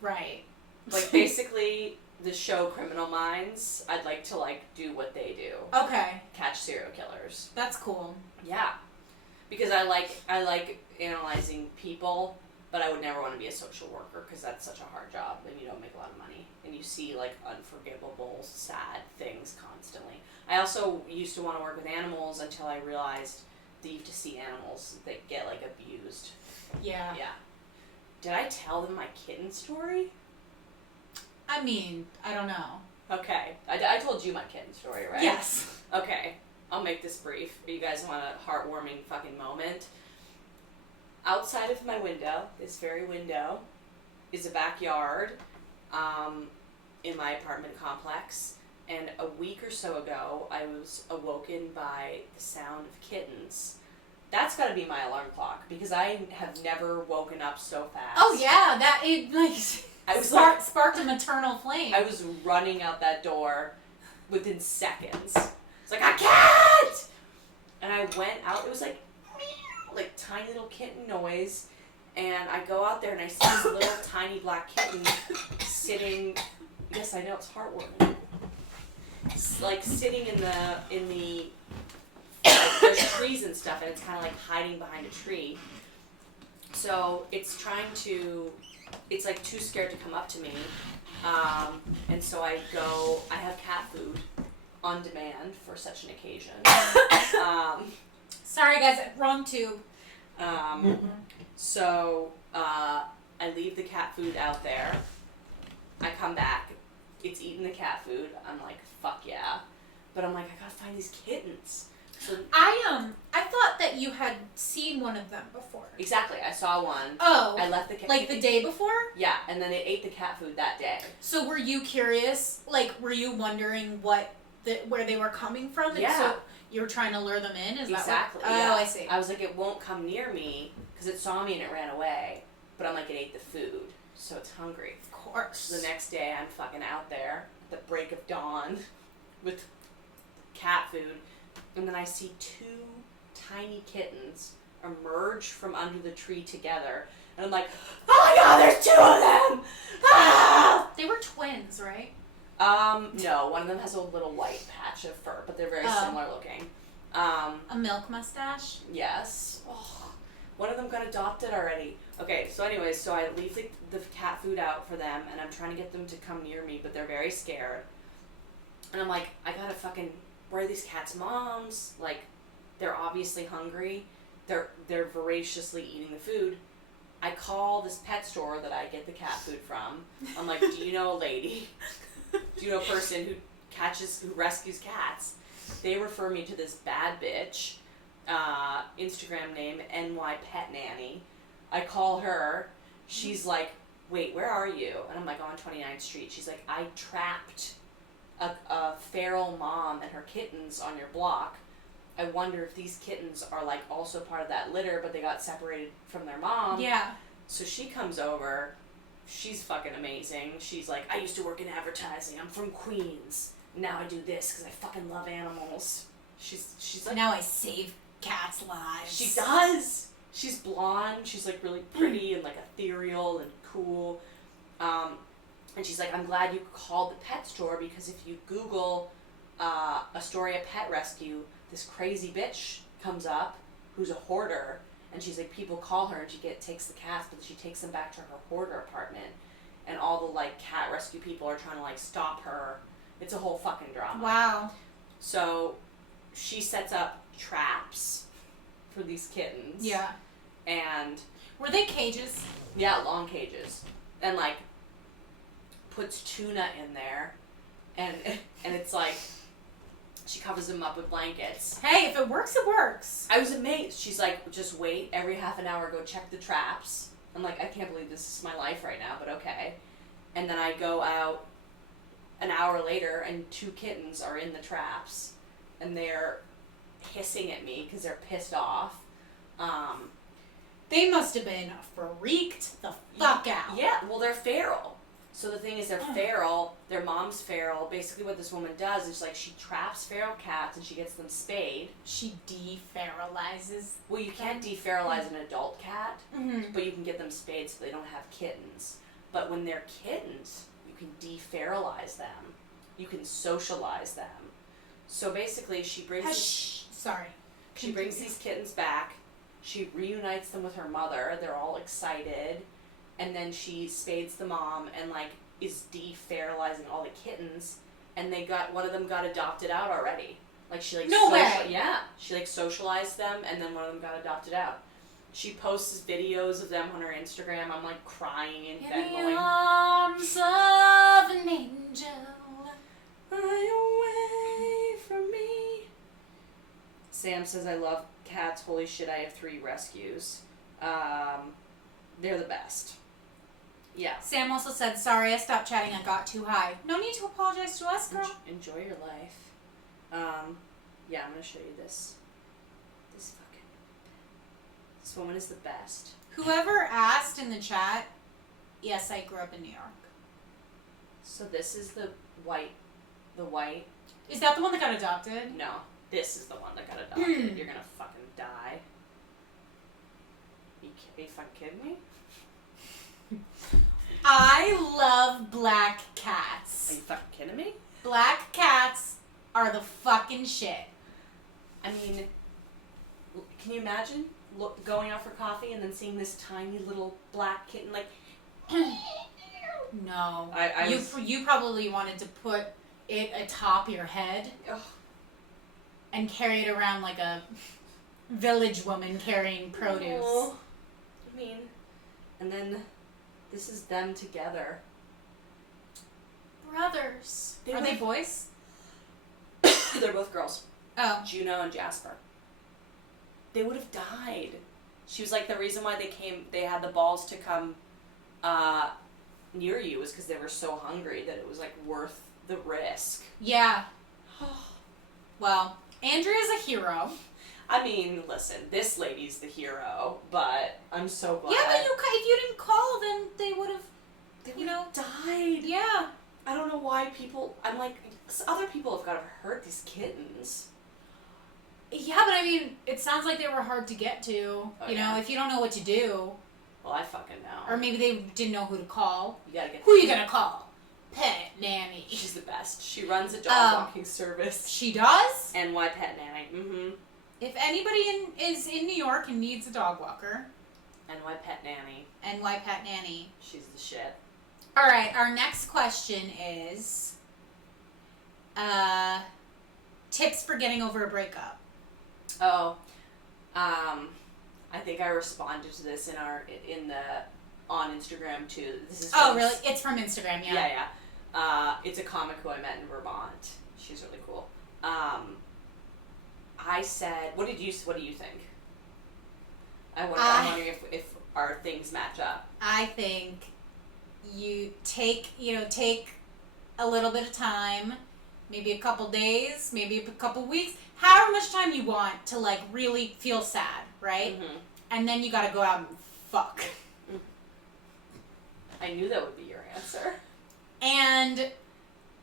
Right. Like, basically, the show Criminal Minds, I'd like to, like, do what they do. Okay. Catch serial killers. That's cool. Yeah. Because I like analyzing people, but I would never want to be a social worker because that's such a hard job and you don't make a lot of money. And you see, like, unforgivable, sad things constantly. I also used to want to work with animals until I realized that you have to see animals that get, like, abused. Yeah. Yeah. Did I tell them my kitten story? I mean, I don't know. Okay. I told you my kitten story, right? Yes. Okay. I'll make this brief. You guys want a heartwarming fucking moment? Outside of my window, this very window, is a backyard in my apartment complex. And a week or so ago, I was awoken by the sound of kittens. That's got to be my alarm clock because I have never woken up so fast. Oh yeah, I was sparked a maternal flame. I was running out that door within seconds. It's like, I can't! And I went out, it was like, meow, like tiny little kitten noise. And I go out there and I see this little tiny black kitten sitting, yes, I know, it's heartwarming. like sitting in the like, there's trees and stuff, and it's kind of like hiding behind a tree. So it's it's like too scared to come up to me, and so I have cat food on demand for such an occasion. Sorry guys, wrong tube. So I leave the cat food out there. I come back. It's eating the cat food. I'm like, fuck yeah. But I'm like, I gotta find these kittens. So I thought that you had seen one of them before. exactly, I saw one. Oh. I left the cat. Like the day before? Yeah, and then it ate the cat food that day. So were you curious? Like, were you wondering where they were coming from? And Yeah. so you were trying to lure them in? Is Exactly. that what? Yeah. Oh, I see. I was like, it won't come near me because it saw me and it ran away. But I'm like, it ate the food, so it's hungry. Of course. So the next day, I'm fucking out there at the break of dawn with cat food, and then I see two tiny kittens emerge from under the tree together, and I'm like, oh my god, there's two of them! Ah! They were twins, right? No, one of them has a little white patch of fur, but they're very similar looking. A milk mustache? Yes. Oh, one of them got adopted already. Okay, so anyways, so I leave the cat food out for them, and I'm trying to get them to come near me, but they're very scared. And I'm like, I gotta fucking, where are these cats' moms? Like, they're obviously hungry. They're voraciously eating the food. I call this pet store that I get the cat food from. I'm like, do you know a lady? Do you know a person who rescues cats? They refer me to this bad bitch, Instagram name, NY Pet Nanny. I call her. She's like, wait, where are you? And I'm like, on 29th Street. She's like, I trapped a feral mom and her kittens on your block. I wonder if these kittens are like also part of that litter, but they got separated from their mom. Yeah. So she comes over. She's fucking amazing. She's like, I used to work in advertising. I'm from Queens. Now I do this because I fucking love animals. She's like, Now I save cats' lives. she does. She's blonde. She's like really pretty and like ethereal and cool. And she's like, I'm glad you called the pet store because if you Google Astoria Pet Rescue, this crazy bitch comes up who's a hoarder. And she's like, people call her and she takes the cats, but she takes them back to her hoarder apartment. And all the like cat rescue people are trying to like stop her. It's a whole fucking drama. Wow. So she sets up traps for these kittens. Yeah. And Were they cages? yeah, long cages. And like puts tuna in there. And it's like she covers them up with blankets. Hey, if it works, it works. I was amazed. She's like, just wait, every half an hour go check the traps. I'm like, I can't believe this is my life right now, but okay. And then I go out an hour later and two kittens are in the traps and they're hissing at me because they're pissed off. They must have been freaked the fuck out. Yeah, well, they're feral. So the thing is, they're feral. Their mom's feral. Basically, what this woman does is like she traps feral cats and she gets them spayed. She deferalizes. Well, you can't deferalize an adult cat, Mm-hmm. but you can get them spayed so they don't have kittens. But when they're kittens, you can deferalize them. You can socialize them. So basically, she brings Sorry. she brings these kittens back. She reunites them with her mother. They're all excited. And then she spades the mom and like is deferalizing all the kittens, and one of them got adopted out already. Like she like No way. Yeah, she like socialized them, and then one of them got adopted out. She posts videos of them on her Instagram. I'm like crying and In the going, arms of an angel. "Fly away from me." Sam says, I love cats. Holy shit, I have 3 rescues. They're the best. Yeah. Sam also said, sorry, I stopped chatting. I got too high. No need to apologize to us, girl. Enjoy your life. Yeah, I'm gonna show you this. This woman is the best. Whoever asked in the chat, yes, I grew up in New York. So this is the white. Is that the one that got adopted? No, this is the one that got adopted. You're gonna fucking die. Are you fucking kidding me? I love black Are cats. you fucking kidding me? Black cats are the fucking shit. I mean, can you imagine going out for coffee and then seeing this tiny little black kitten like? No, I you probably wanted to put it atop your head Ugh. and carry it around like a village woman carrying produce. Oh, I mean, and then this is them together. Brothers. Are they boys? They're both girls. Oh. Juno and Jasper. They would have died. She was like, the reason why they had the balls to come near you was because they were so hungry that it was like worth the risk. Yeah. Well, Andrea's a hero. I mean, listen, this lady's the hero, but I'm so glad. Yeah, but if you didn't call them, they would have, died. Yeah. I don't know why I'm like, other people have got to hurt these kittens. Yeah, but I mean, it sounds like they were hard to get to. If you don't know what to do. Well, I fucking know. Or maybe they didn't know who to call. You gotta get. Who are you gonna call? Pet Nanny. She's the best. She runs a dog walking service. She does? NY Pet Nanny. Mm-hmm. If anybody is in New York and needs a dog walker. NY Pet Nanny. NY Pet Nanny. She's the shit. Alright, our next question is tips for getting over a breakup. Oh, I think I responded to this on Instagram too. This is really? It's from Instagram, yeah. Yeah. It's a comic who I met in Vermont. She's really cool. I said, what do you think? I'm wondering if our things match up. I think you take a little bit of time, maybe a couple days, maybe a couple weeks, however much time you want to like really feel sad, right? Mm-hmm. And then you gotta go out and fuck. I knew that would be your answer. And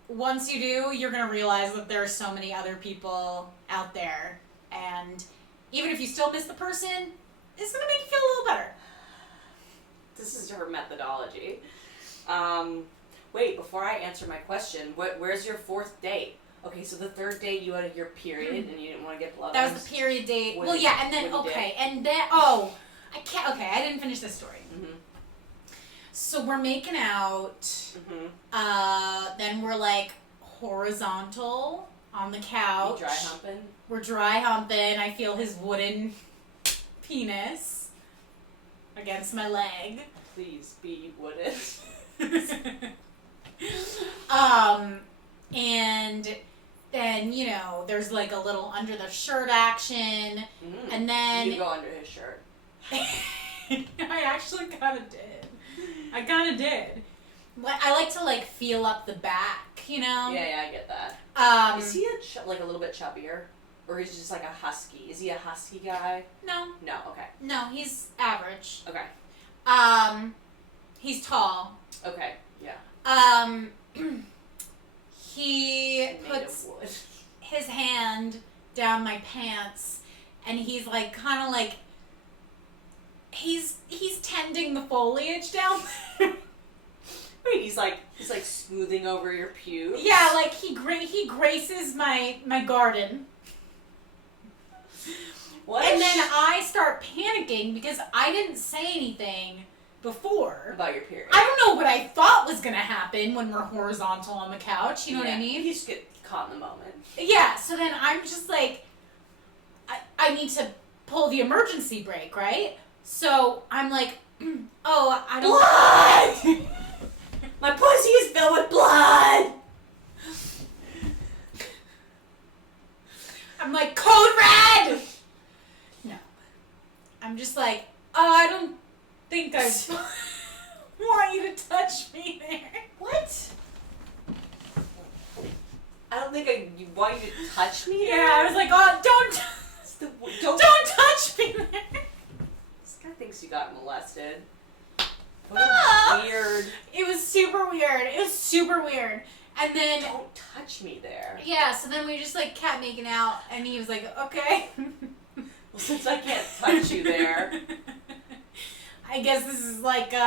once you do, you're gonna realize that there are so many other people out there, and even if you still miss the person, it's gonna make you feel a little better. This is her methodology. Wait, before I answer my question, where's your fourth date? Okay, so the third date you had your period and you didn't want to get blood. That was the period date. What well, did- yeah, and then what did you okay, do? and then I didn't finish this story. Mm-hmm. So we're making out. Mm-hmm. Then we're like horizontal on the couch. You dry humping? We're dry humping. I feel his wooden penis against my leg. Please be wooden. And then, there's like a little under the shirt action. And then You go under his shirt. I actually kind of did. I like to like feel up the back, Yeah, I get that. Is he a little bit chubbier? Or is he just like a husky? Is he a husky guy? No, No, okay. he's average. Okay. He's tall. Okay, yeah. He Made puts of wood. his hand down my pants, and he's like kind of like he's tending the foliage down there. Wait, he's like smoothing over your pubes? Yeah, like he graces my garden. What? And then I start panicking because I didn't say anything before. About your period. I don't know what I thought was gonna happen when we're horizontal on the couch. You know what I mean? You just get caught in the moment. Yeah. So then I'm just like, I need to pull the emergency brake, right? So I'm like, oh, I don't. Blood! My pussy is filled with blood! I'm like, code red! No. I'm just like, oh, I don't think I want you to touch me there. What? I don't think you want you to touch me there? Yeah, I was like, oh, don't touch me there. This guy thinks you got molested. Ah! Weird. It was super weird. And then, Don't touch me there. yeah, so then we just like kept making out, and he was like, okay. Well, since I can't touch you there. I guess this is like, Do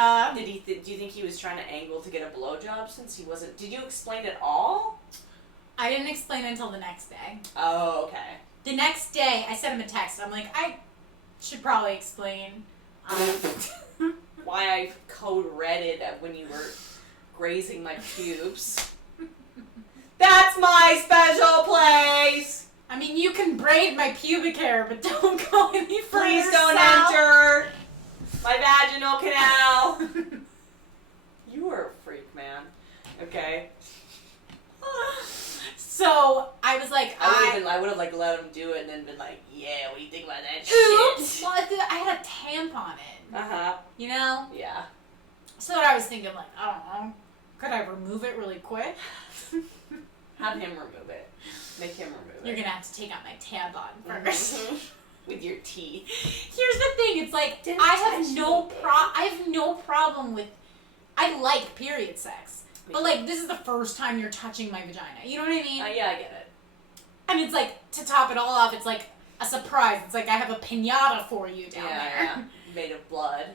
you think he was trying to angle to get a blowjob since he wasn't? Did you explain it all? I didn't explain it until the next day. Oh, okay. The next day, I sent him a text. I'm like, I should probably explain. Why I code redded when you were grazing my pubes. That's my special place! I mean, you can braid my pubic hair, but don't go any further. Please don't south. enter my vaginal canal. You are a freak, man. Okay. So I was like, I would have like let him do it and then been like, yeah, what do you think about that oops. shit? Well, I had a tampon in. Uh-huh. You know? Yeah. So I was thinking, like, I don't know, could I remove it really quick? Have him remove it. Make him remove You're it. gonna have to take out my tampon first. Mhm. With your teeth. Here's the thing, it's like Didn't I touch have no problem with. I like period sex, but like this is the first time you're touching my vagina. You know what I mean? Yeah, I get it. And it's like to top it all off, it's like a surprise. It's like I have a piñata for you down there. Yeah. Made of blood.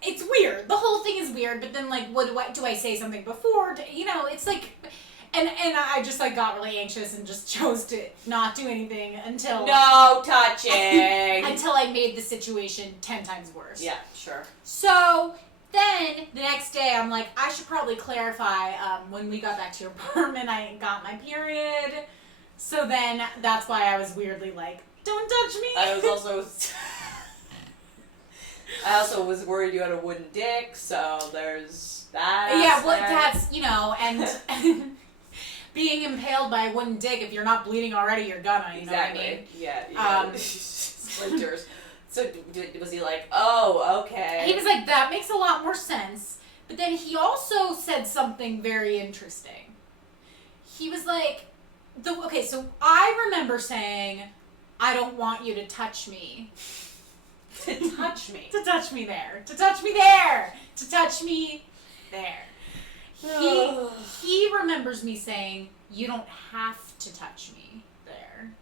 It's weird. The whole thing is weird. But then like, what do I say something before? You know, it's like. And I just like got really anxious and just chose to not do anything until No touching. until I made the situation 10 times worse. Yeah, sure. So then the next day I'm like, I should probably clarify when we got back to your apartment I got my period. So then that's why I was weirdly like, don't touch me. I also was worried you had a wooden dick, so there's that. Yeah, well aspect. that's, you know, and being impaled by a wooden dick, if you're not bleeding already, you're gonna, you Exactly. know what I mean? Yeah. Splinters. So was he like, oh, okay. He was like, that makes a lot more sense. But then he also said something very interesting. He was like, okay, so I remember saying, I don't want you to touch me. To touch me. To touch me there. To touch me there. To touch me there. He remembers me saying, you don't have to touch me there.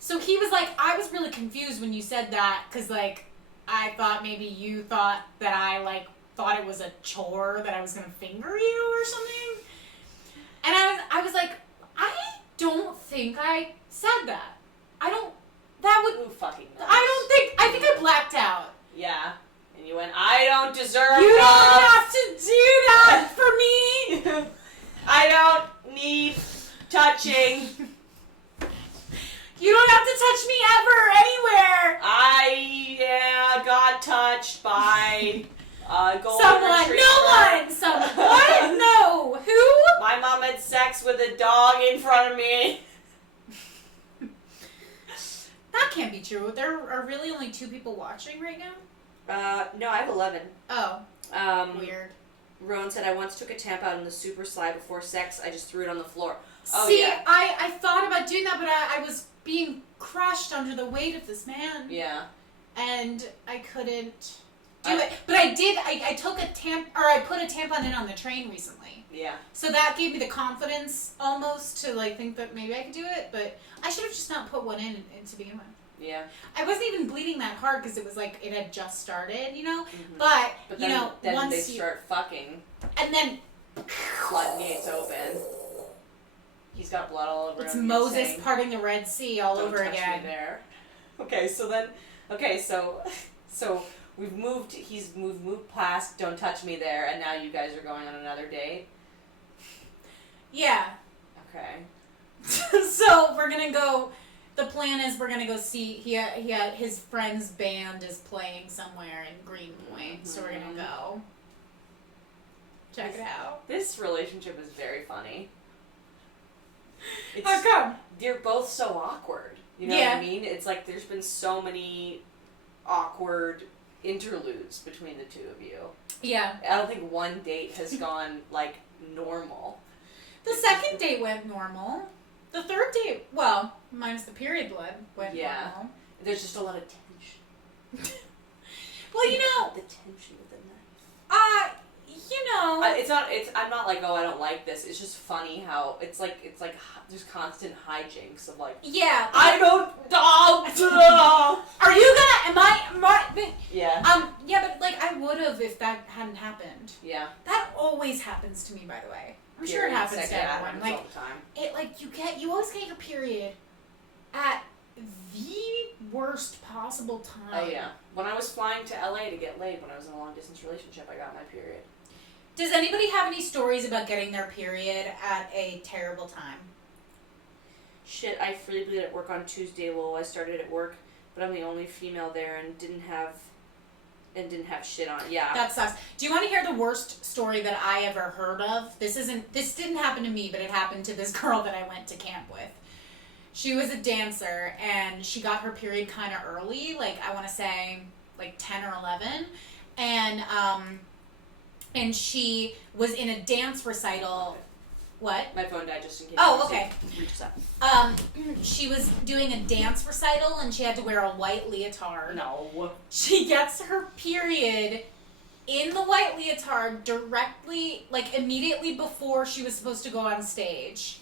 So he was like, I was really confused when you said that, because, like, I thought maybe you thought that I, like, thought it was a chore that I was going to finger you or something. And I was like, I don't think I said that. Who fucking knows? I think I blacked out. Yeah. And you went, I don't deserve You love. don't have to do that for me. I don't need touching. You don't have to touch me ever, anywhere. I got touched by a golden Someone. retriever. No one. Someone. What? No. Who? My mom had sex with a dog in front of me. That can't be true. There are really only 2 people watching right now? No, I have 11. Oh. Weird. Rowan said, I once took a tamp out in the super slide before sex. I just threw it on the floor. Oh, See, yeah. I thought about doing that, but I was being crushed under the weight of this man. Yeah. And I couldn't do it. But I did. I took a I put a tampon in on the train recently. Yeah. So that gave me the confidence almost to like think that maybe I could do it. But I should have just not put one in to begin with. Yeah. I wasn't even bleeding that hard because it was like it had just started, you know. Mm-hmm. But then, you know, then once they start fucking, and then floodgates open. He's got blood all over it's him. Moses saying, parting the Red Sea all Don't over touch again. Me there. Okay, so we've moved past don't touch me there, and now you guys are going on another date. Yeah. Okay. So we're gonna go. The plan is we're gonna go see. He had his friend's band is playing somewhere in Greenpoint, so we're gonna go check it out. This relationship is very funny. How come? You're both so awkward. You know what I mean? It's like there's been so many awkward interludes between the 2 of you. Yeah. I don't think one date has gone like normal. The second date went normal. The third date, well, minus the period blood, went normal. There's just a lot of tension. Well, you know, the tension with the knife. You know, I'm not like, oh, I don't like this. It's just funny how it's like there's constant hijinks of like, yeah. I don't. Are you gonna? Am I? Yeah. Yeah, but like I would have if that hadn't happened. Yeah. That always happens to me, by the way. I'm sure it Period, happens sex, to yeah, everyone. happens Like all the time. it, like you always get your period at the worst possible time. Oh yeah. When I was flying to LA to get laid, when I was in a long distance relationship, I got my period. Does anybody have any stories about getting their period at a terrible time? Shit, I freely bleed at work on Tuesday. Well, I started at work, but I'm the only female there and didn't have shit on. Yeah. That sucks. Do you want to hear the worst story that I ever heard of? This didn't happen to me, but it happened to this girl that I went to camp with. She was a dancer and she got her period kind of early, like I want to say like 10 or 11. And she was in a dance recital. What? My phone died just in case. Oh, okay. Reach up. She was doing a dance recital and she had to wear a white leotard. No. She gets her period in the white leotard directly, like immediately before she was supposed to go on stage.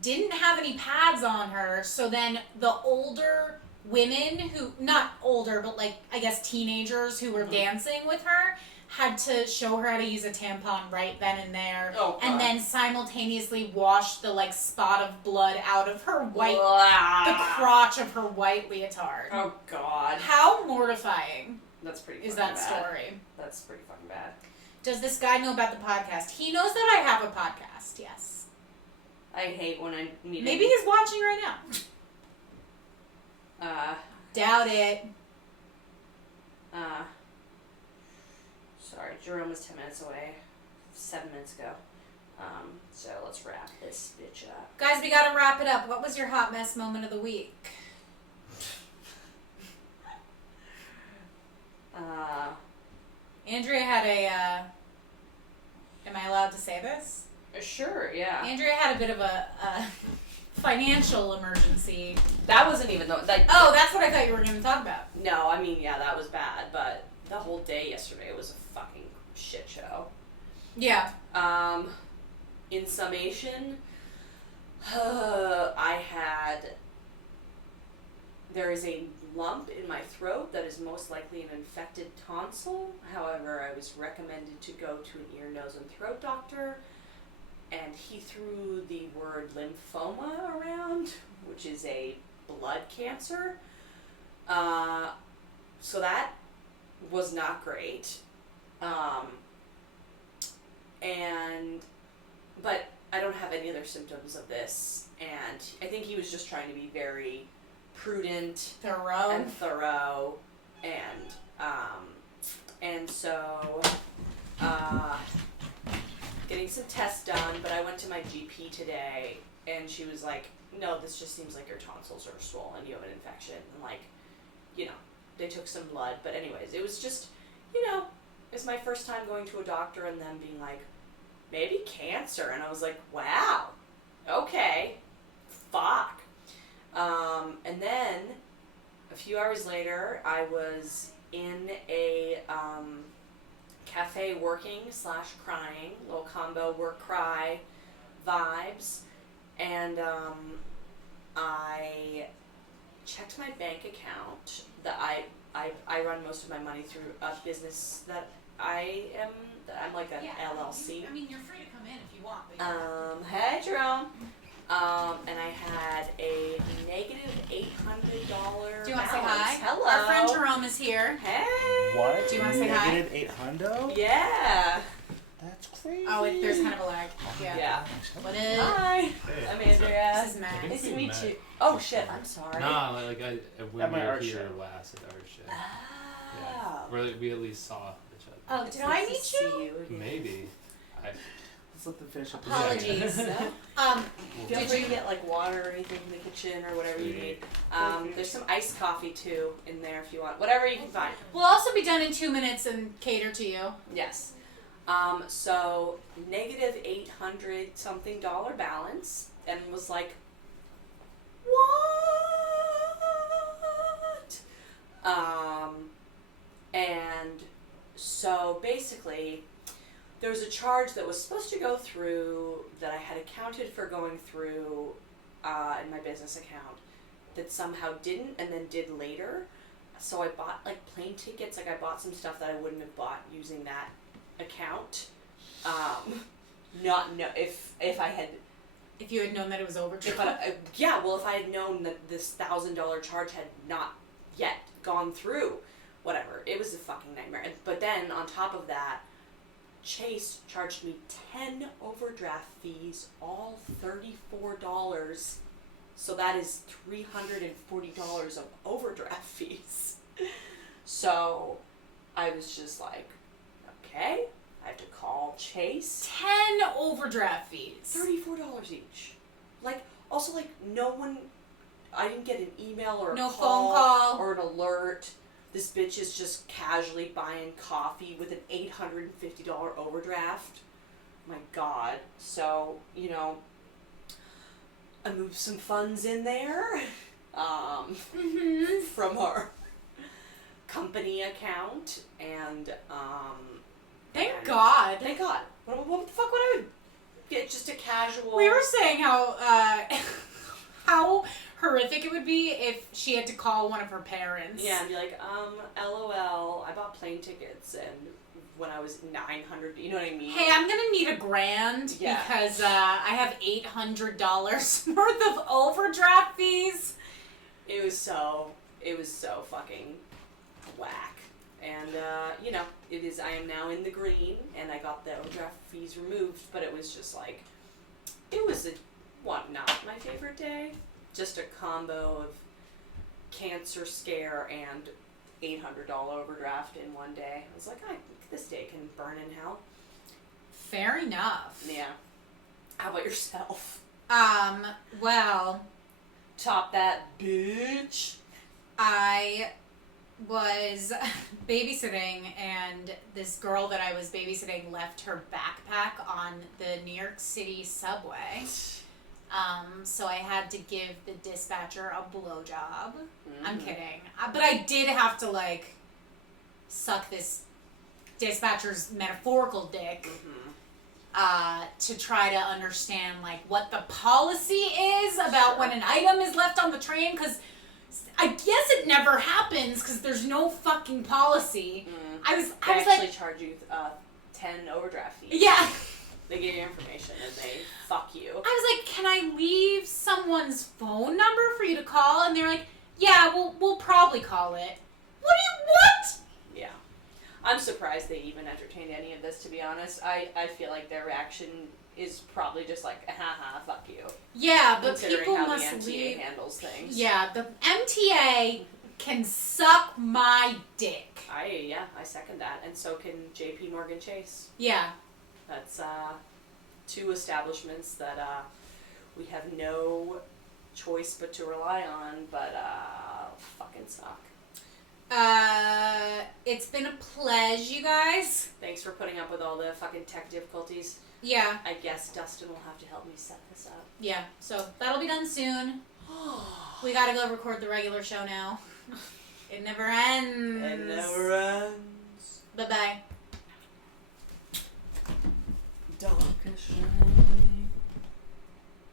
Didn't have any pads on her, so then the older women who, not older, but like, I guess teenagers who were dancing with her, had to show her how to use a tampon right then and there. Oh, God. And then simultaneously wash the like spot of blood out of her white, the crotch of her white leotard. Oh, God. How mortifying That's pretty is fucking that bad. story? That's pretty fucking bad. Does this guy know about the podcast? He knows that I have a podcast, yes. I hate when I meet Maybe he's watching right now. Doubt it. Sorry, Jerome was 10 minutes away. 7 minutes ago. So let's wrap this bitch up. Guys, we gotta wrap it up. What was your hot mess moment of the week? Andrea had a, am I allowed to say this? Sure, yeah. Andrea had a bit of a financial emergency. That wasn't even the, like... Oh, that's what I thought you were gonna talk about. No, I mean, yeah, that was bad, but the whole day yesterday was a fucking shit show. Yeah. In summation, there is a lump in my throat that is most likely an infected tonsil. However, I was recommended to go to an ear, nose, and throat doctor, and he threw the word lymphoma around, which is a blood cancer. So that was not great. But I don't have any other symptoms of this, and I think he was just trying to be very prudent Thorough. and thorough, and so getting some tests done. But I went to my GP today, and she was like, "No, this just seems like your tonsils are swollen. You have an infection." And like, you know, they took some blood. But anyways, it was just, you know, it's my first time going to a doctor and them being like, maybe cancer. And I was like, wow, okay, fuck. And then a few hours later, I was in a cafe working / crying, little combo work cry vibes, and I checked my bank account. That I run most of my money through a business that I'm like an LLC. I mean, you're free to come in if you want. But Hey Jerome. And I had a negative $800 do you want to say balance. hi? Hello. Our friend Jerome is here. Hey. What? Do you wanna say hi? Negative 800? Yeah. That's crazy. Oh, there's kind of a lag. Yeah. Yeah. What is? Hi. Hey, I'm what's up? Andrea. This is Matt. Nice to Hey, meet Matt. you. Oh shit, I'm sorry. Nah, like when At we my were art here show. last at our show. Oh. Yeah. We at least saw each other. Oh, It's did I nice to meet see you? again. Maybe. Let's let them finish up the Apologies. second. Feel Did free you- to get like water or anything in the kitchen or whatever you need. Sweet. There's some iced coffee too in there if you want. Whatever you can find. We'll also be done in 2 minutes and cater to you. Yes. So negative $800 something balance, and was like, what? And so basically, there was a charge that was supposed to go through that I had accounted for going through in my business account that somehow didn't, and then did later. So I bought like plane tickets. Like I bought some stuff that I wouldn't have bought using that account. not know if I had If you had known that it was if overdraft. if I had known that this $1,000 charge had not yet gone through, whatever, it was a fucking nightmare. But then on top of that, Chase charged me 10 overdraft fees, all $34. So that is $340 of overdraft fees. So I was just like, okay, I have to call Chase. 10 overdraft fees. $34 each. Like, also, like, no one, I didn't get an email or a No call, phone call. or an alert. This bitch is just casually buying coffee with an $850 overdraft. My God. So, you know, I moved some funds in there from our company account, and Thank and- God. Thank God. What the fuck would I get? Just a casual. We were saying how how horrific it would be if she had to call one of her parents. Yeah, and be like, LOL, I bought plane tickets and when I was 900, you know what I mean? Hey, I'm gonna need $1,000 Yeah. because I have $800 worth of overdraft fees. It was so fucking whack. And, you know, I am now in the green, and I got the overdraft fees removed, but it was just like, it was not my favorite day. Just a combo of cancer scare and $800 overdraft in one day. I was like, this day can burn in hell. Fair enough. Yeah. How about yourself? Well, Top that, bitch. I was babysitting, and this girl that I was babysitting left her backpack on the New York City subway. So I had to give the dispatcher a blowjob. I'm kidding. But I did have to, like, suck this dispatcher's metaphorical dick to try to understand, like, what the policy is about when an item is left on the train, because I guess it never happens because there's no fucking policy. I was They like, actually charge you 10 overdraft fees. yeah. They give you information and they fuck you. I was like, can I leave someone's phone number for you to call? And they're like, yeah, we'll probably call it. What? Yeah. I'm surprised they even entertained any of this, to be honest. I feel like their reaction is probably just like, haha, fuck you. Yeah, but Considering people how must the MTA leave. handles things. Yeah, the MTA can suck my dick. I second that. And so can JP Morgan Chase. Yeah. That's two establishments that we have no choice but to rely on, but fucking suck. It's been a pleasure, you guys. Thanks for putting up with all the fucking tech difficulties. Yeah. I guess Dustin will have to help me set this up. Yeah, so that'll be done soon. We gotta go record the regular show now. It never ends. It never ends. Bye-bye. Dark as shame.